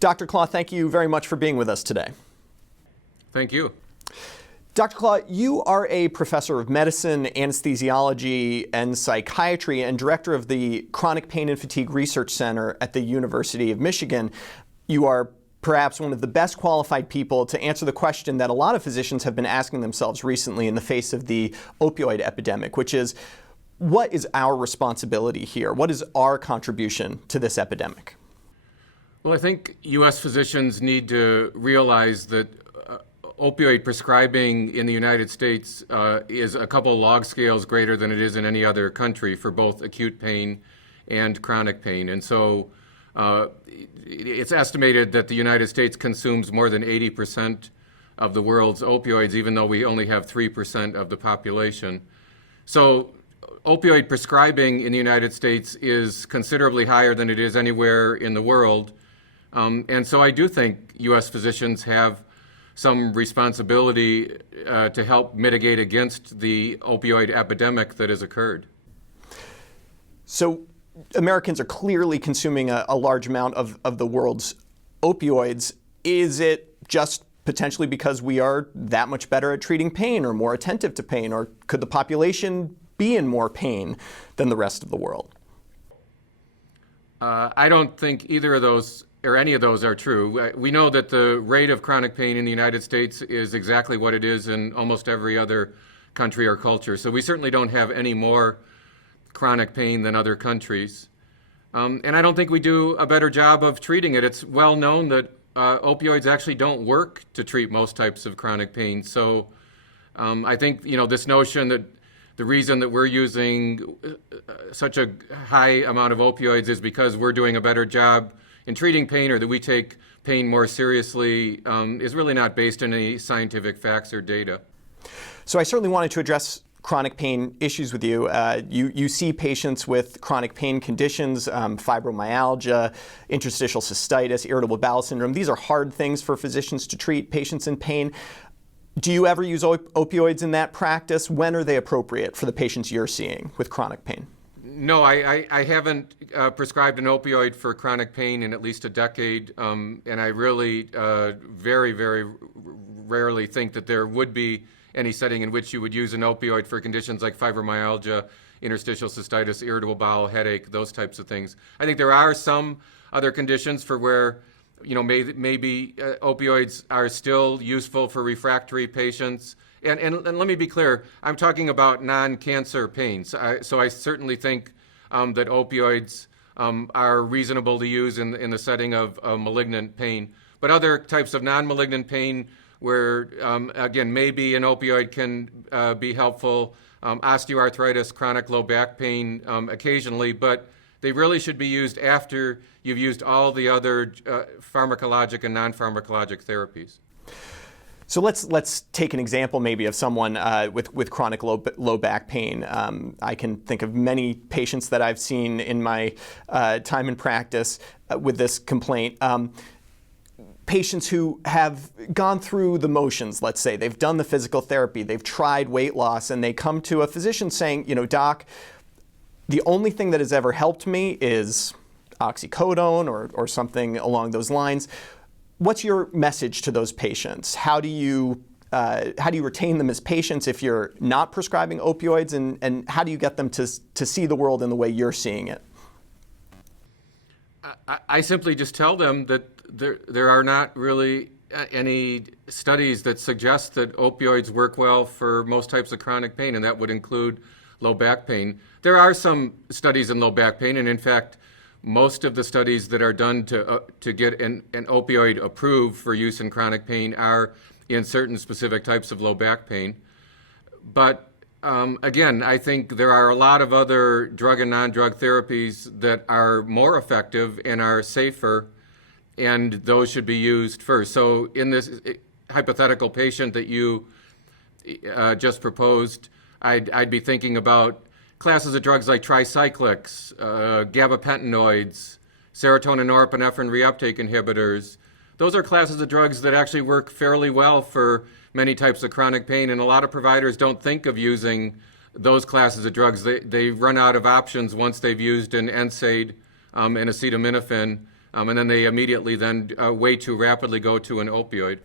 Dr. Clauw, thank you very much for being with us today. Thank you. Dr. Clauw, you are a professor of medicine, anesthesiology, and psychiatry, and director of the Chronic Pain and Fatigue Research Center at the University of Michigan. You are perhaps one of the best qualified people to answer the question that a lot of physicians have been asking themselves recently in the face of the opioid epidemic, which is, what is our responsibility here? What is our contribution to this epidemic? Well, I think U.S. physicians need to realize that opioid prescribing in the United States is a couple log scales greater than it is in any other country for both acute pain and chronic pain. And so it's estimated that the United States consumes more than 80% of the world's opioids, even though we only have 3% of the population. So opioid prescribing in the United States is considerably higher than it is anywhere in the world. And so I do think U.S. physicians have some responsibility to help mitigate against the opioid epidemic that has occurred. So Americans are clearly consuming a large amount of the world's opioids. Is it just potentially because we are that much better at treating pain or more attentive to pain, or could the population be in more pain than the rest of the world? I don't think either of those or any of those are true. We know that the rate of chronic pain in the United States is exactly what it is in almost every other country or culture. So we certainly don't have any more chronic pain than other countries. And I don't think we do a better job of treating it. It's well known that opioids actually don't work to treat most types of chronic pain. So I think, this notion that the reason that we're using such a high amount of opioids is because we're doing a better job in treating pain, or that we take pain more seriously, is really not based on any scientific facts or data. So I certainly wanted to address chronic pain issues with you. You see patients with chronic pain conditions, fibromyalgia, interstitial cystitis, irritable bowel syndrome. These are hard things for physicians to treat, patients in pain. Do you ever use opioids in that practice? When are they appropriate for the patients you're seeing with chronic pain? No, I haven't prescribed an opioid for chronic pain in at least a decade, and I really very, very rarely think that there would be any setting in which you would use an opioid for conditions like fibromyalgia, interstitial cystitis, irritable bowel, headache, those types of things. I think there are some other conditions for where maybe opioids are still useful for refractory patients. And let me be clear, I'm talking about non-cancer pain. So I certainly think that opioids are reasonable to use in the setting of malignant pain. But other types of non-malignant pain where, again, maybe an opioid can be helpful, osteoarthritis, chronic low back pain occasionally, but they really should be used after you've used all the other pharmacologic and non-pharmacologic therapies. So let's take an example maybe of someone with chronic low back pain. I can think of many patients that I've seen in my time in practice with this complaint. Patients who have gone through the motions, let's say. They've done the physical therapy, they've tried weight loss, and they come to a physician saying, Doc, the only thing that has ever helped me is oxycodone or something along those lines. What's your message to those patients? How do you retain them as patients if you're not prescribing opioids, and how do you get them to see the world in the way you're seeing it? I simply just tell them that there are not really any studies that suggest that opioids work well for most types of chronic pain, and that would include low back pain. There are some studies in low back pain, and in fact, most of the studies that are done to get an opioid approved for use in chronic pain are in certain specific types of low back pain. But again, I think there are a lot of other drug and non-drug therapies that are more effective and are safer, and those should be used first. So in this hypothetical patient that you just proposed, I'd be thinking about classes of drugs like tricyclics, gabapentinoids, serotonin norepinephrine reuptake inhibitors. Those are classes of drugs that actually work fairly well for many types of chronic pain, and a lot of providers don't think of using those classes of drugs. They run out of options once they've used an NSAID and acetaminophen and then they immediately then way too rapidly go to an opioid.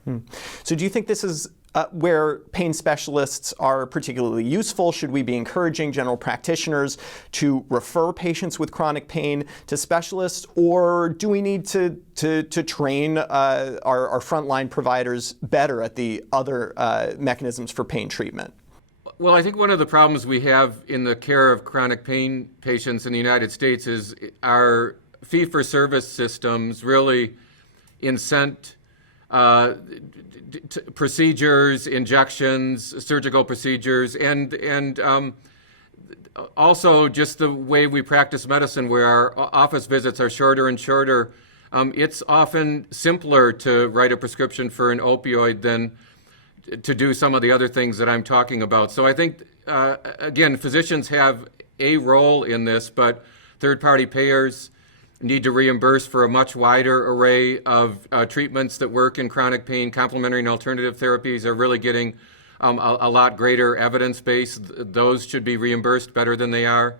So do you think this is where pain specialists are particularly useful? Should we be encouraging general practitioners to refer patients with chronic pain to specialists, or do we need to train our frontline providers better at the other mechanisms for pain treatment? Well, I think one of the problems we have in the care of chronic pain patients in the United States is our fee-for-service systems really incent procedures, injections, surgical procedures, and also just the way we practice medicine, where our office visits are shorter and shorter. It's often simpler to write a prescription for an opioid than to do some of the other things that I'm talking about. So I think, again, physicians have a role in this, but third-party payers need to reimburse for a much wider array of treatments that work in chronic pain. Complementary and alternative therapies are really getting a lot greater evidence base. Those should be reimbursed better than they are.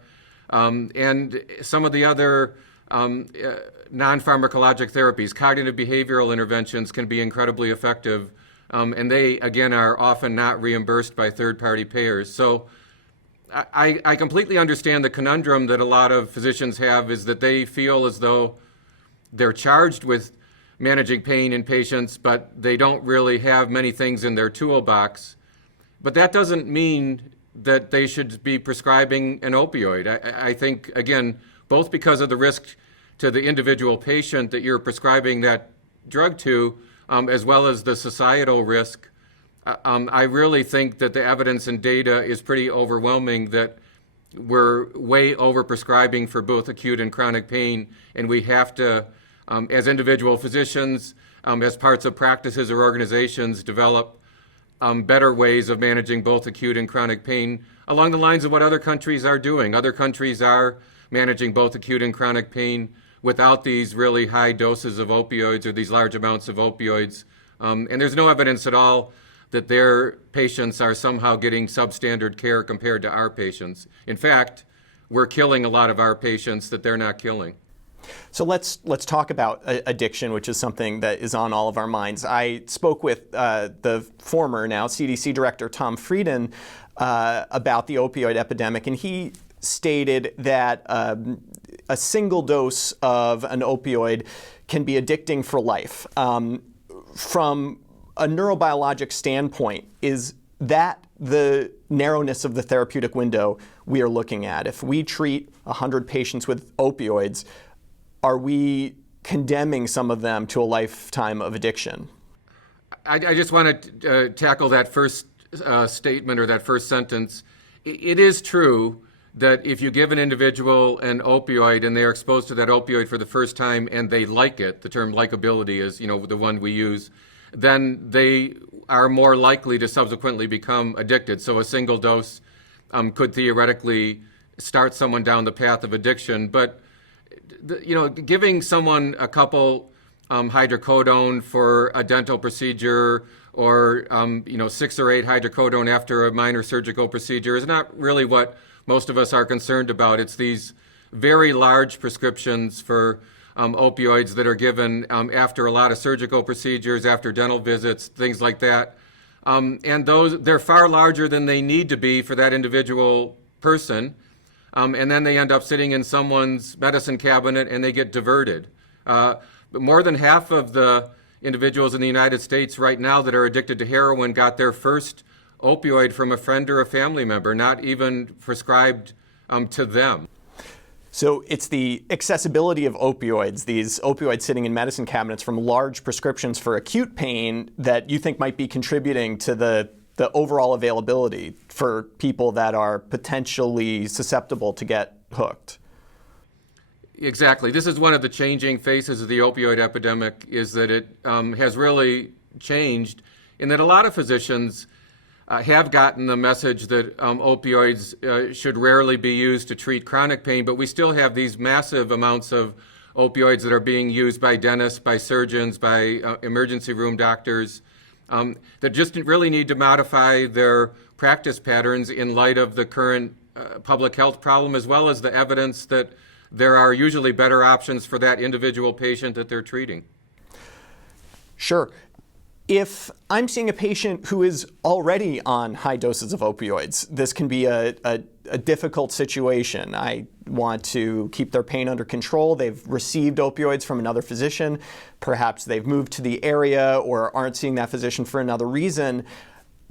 And some of the other non-pharmacologic therapies, cognitive behavioral interventions, can be incredibly effective. And they, again, are often not reimbursed by third-party payers. So I completely understand the conundrum that a lot of physicians have, is that they feel as though they're charged with managing pain in patients, but they don't really have many things in their toolbox. But that doesn't mean that they should be prescribing an opioid. I think, again, both because of the risk to the individual patient that you're prescribing that drug to, as well as the societal risk, I really think that the evidence and data is pretty overwhelming that we're way overprescribing for both acute and chronic pain, and we have to, as individual physicians, as parts of practices or organizations, develop better ways of managing both acute and chronic pain along the lines of what other countries are doing. Other countries are managing both acute and chronic pain without these really high doses of opioids or these large amounts of opioids. And there's no evidence at all that their patients are somehow getting substandard care compared to our patients. In fact, we're killing a lot of our patients that they're not killing. So let's talk about addiction, which is something that is on all of our minds. I spoke with the former, now CDC Director Tom Frieden about the opioid epidemic, and he stated that a single dose of an opioid can be addicting for life. From a neurobiologic standpoint, is that the narrowness of the therapeutic window we are looking at? If we treat 100 patients with opioids, are we condemning some of them to a lifetime of addiction? I just want to tackle that first statement or that first sentence. It is true that if you give an individual an opioid and they're exposed to that opioid for the first time and they like it, the term likability is, the one we use, then they are more likely to subsequently become addicted. So a single dose could theoretically start someone down the path of addiction. But giving someone a couple hydrocodone for a dental procedure, or 6 or 8 hydrocodone after a minor surgical procedure is not really what most of us are concerned about. It's these very large prescriptions for opioids that are given after a lot of surgical procedures, after dental visits, things like that. And they're far larger than they need to be for that individual person. And then they end up sitting in someone's medicine cabinet and they get diverted. But more than half of the individuals in the United States right now that are addicted to heroin got their first opioid from a friend or a family member, not even prescribed to them. So it's the accessibility of opioids, these opioids sitting in medicine cabinets from large prescriptions for acute pain, that you think might be contributing to the overall availability for people that are potentially susceptible to get hooked. Exactly. This is one of the changing faces of the opioid epidemic, is that it has really changed in that a lot of physicians have gotten the message that opioids should rarely be used to treat chronic pain, but we still have these massive amounts of opioids that are being used by dentists, by surgeons, by emergency room doctors, that just really need to modify their practice patterns in light of the current public health problem, as well as the evidence that there are usually better options for that individual patient that they're treating. Sure. If I'm seeing a patient who is already on high doses of opioids, this can be a difficult situation. I want to keep their pain under control. They've received opioids from another physician. Perhaps they've moved to the area or aren't seeing that physician for another reason.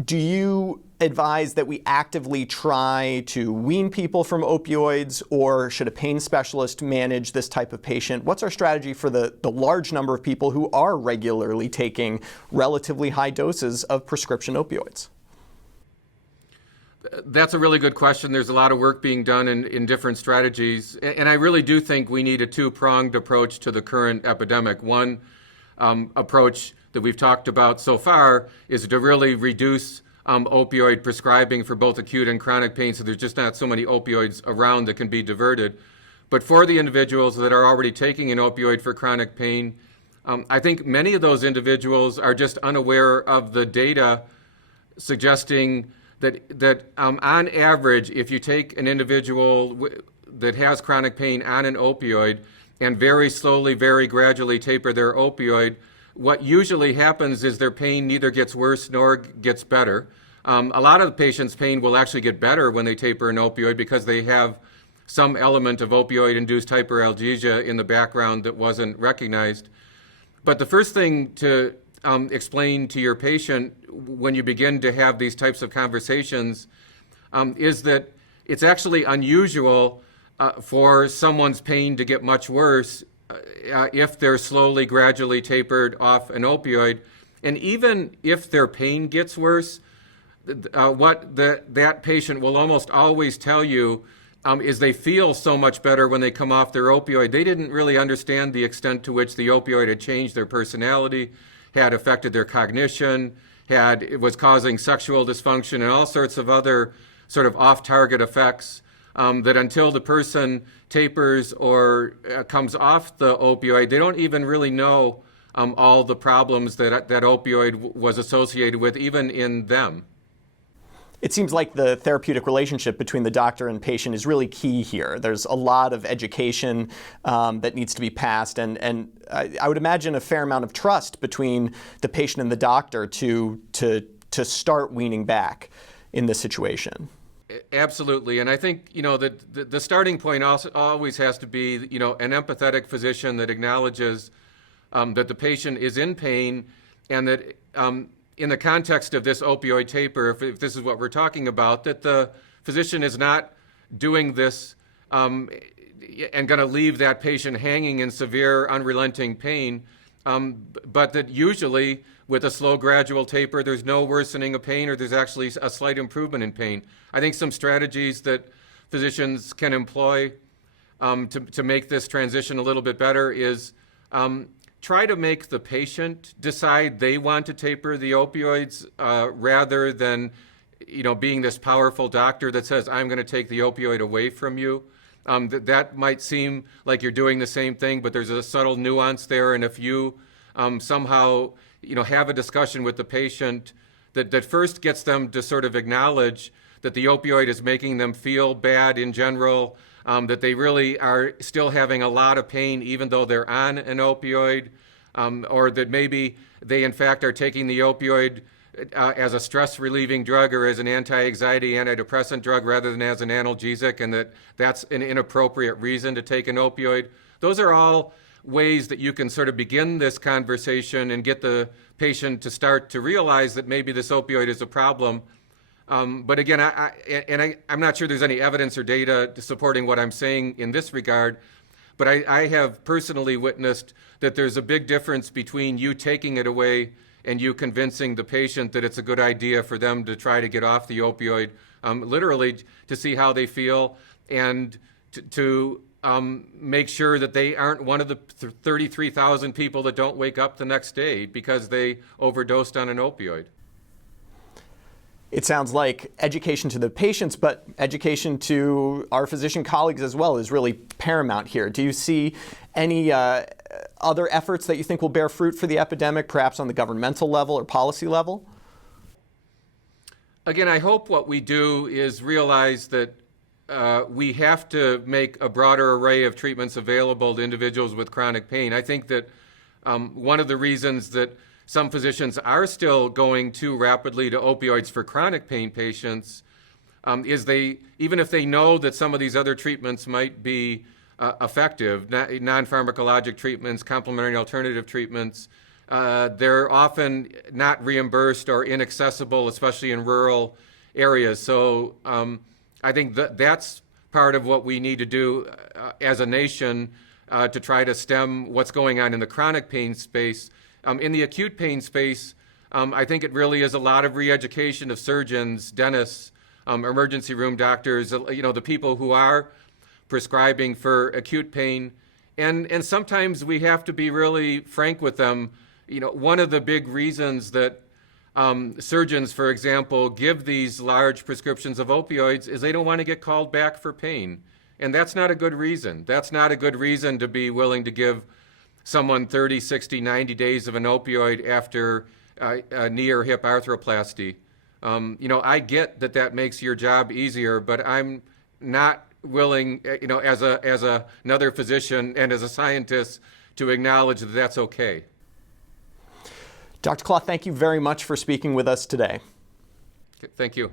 Do you advise that we actively try to wean people from opioids, or should a pain specialist manage this type of patient? What's our strategy for the large number of people who are regularly taking relatively high doses of prescription opioids? That's a really good question. There's a lot of work being done in different strategies. And I really do think we need a two-pronged approach to the current epidemic. One approach that we've talked about so far is to really reduce opioid prescribing for both acute and chronic pain, so there's just not so many opioids around that can be diverted. But for the individuals that are already taking an opioid for chronic pain, I think many of those individuals are just unaware of the data suggesting that on average, if you take an individual that has chronic pain on an opioid and very slowly, very gradually taper their opioid, what usually happens is their pain neither gets worse nor gets better. A lot of the patient's pain will actually get better when they taper an opioid because they have some element of opioid-induced hyperalgesia in the background that wasn't recognized. But the first thing to explain to your patient when you begin to have these types of conversations is that it's actually unusual for someone's pain to get much worse if they're slowly, gradually tapered off an opioid. And even if their pain gets worse, what that patient will almost always tell you is they feel so much better when they come off their opioid. They didn't really understand the extent to which the opioid had changed their personality, had affected their cognition, it was causing sexual dysfunction and all sorts of other sort of off-target effects that until the person tapers or comes off the opioid, they don't even really know all the problems that opioid was associated with, even in them. It seems like the therapeutic relationship between the doctor and patient is really key here. There's a lot of education that needs to be passed, and I would imagine a fair amount of trust between the patient and the doctor to start weaning back in this situation. Absolutely, and I think that the starting point also always has to be an empathetic physician that acknowledges that the patient is in pain, and that in the context of this opioid taper, if this is what we're talking about, that the physician is not doing this and going to leave that patient hanging in severe, unrelenting pain, but that usually with a slow, gradual taper, there's no worsening of pain, or there's actually a slight improvement in pain. I think some strategies that physicians can employ to make this transition a little bit better is try to make the patient decide they want to taper the opioids rather than being this powerful doctor that says, I'm going to take the opioid away from you. That might seem like you're doing the same thing, but there's a subtle nuance there. And if you somehow have a discussion with the patient that first gets them to sort of acknowledge that the opioid is making them feel bad in general, that they really are still having a lot of pain even though they're on an opioid, or that maybe they in fact are taking the opioid as a stress-relieving drug or as an anti-anxiety, antidepressant drug rather than as an analgesic, and that's an inappropriate reason to take an opioid. Those are all ways that you can sort of begin this conversation and get the patient to start to realize that maybe this opioid is a problem. But again, I'm not sure there's any evidence or data supporting what I'm saying in this regard, but I have personally witnessed that there's a big difference between you taking it away and you convincing the patient that it's a good idea for them to try to get off the opioid, literally to see how they feel and to make sure that they aren't one of the 33,000 people that don't wake up the next day because they overdosed on an opioid. It sounds like education to the patients, but education to our physician colleagues as well is really paramount here. Do you see any other efforts that you think will bear fruit for the epidemic, perhaps on the governmental level or policy level? Again, I hope what we do is realize that we have to make a broader array of treatments available to individuals with chronic pain. I think that one of the reasons that some physicians are still going too rapidly to opioids for chronic pain patients is even if they know that some of these other treatments might be effective, non-pharmacologic treatments, complementary alternative treatments, they're often not reimbursed or inaccessible, especially in rural areas. So I think that's part of what we need to do as a nation to try to stem what's going on in the chronic pain space. In the acute pain space, I think it really is a lot of re-education of surgeons, dentists, emergency room doctors, the people who are prescribing for acute pain. And sometimes we have to be really frank with them. One of the big reasons that surgeons, for example, give these large prescriptions of opioids is they don't want to get called back for pain. And that's not a good reason. That's not a good reason to be willing to give someone 30, 60, 90 days of an opioid after a knee or hip arthroplasty. I get that makes your job easier, but I'm not willing, as another physician and as a scientist, to acknowledge that that's okay. Dr. Clauw, thank you very much for speaking with us today. Thank you.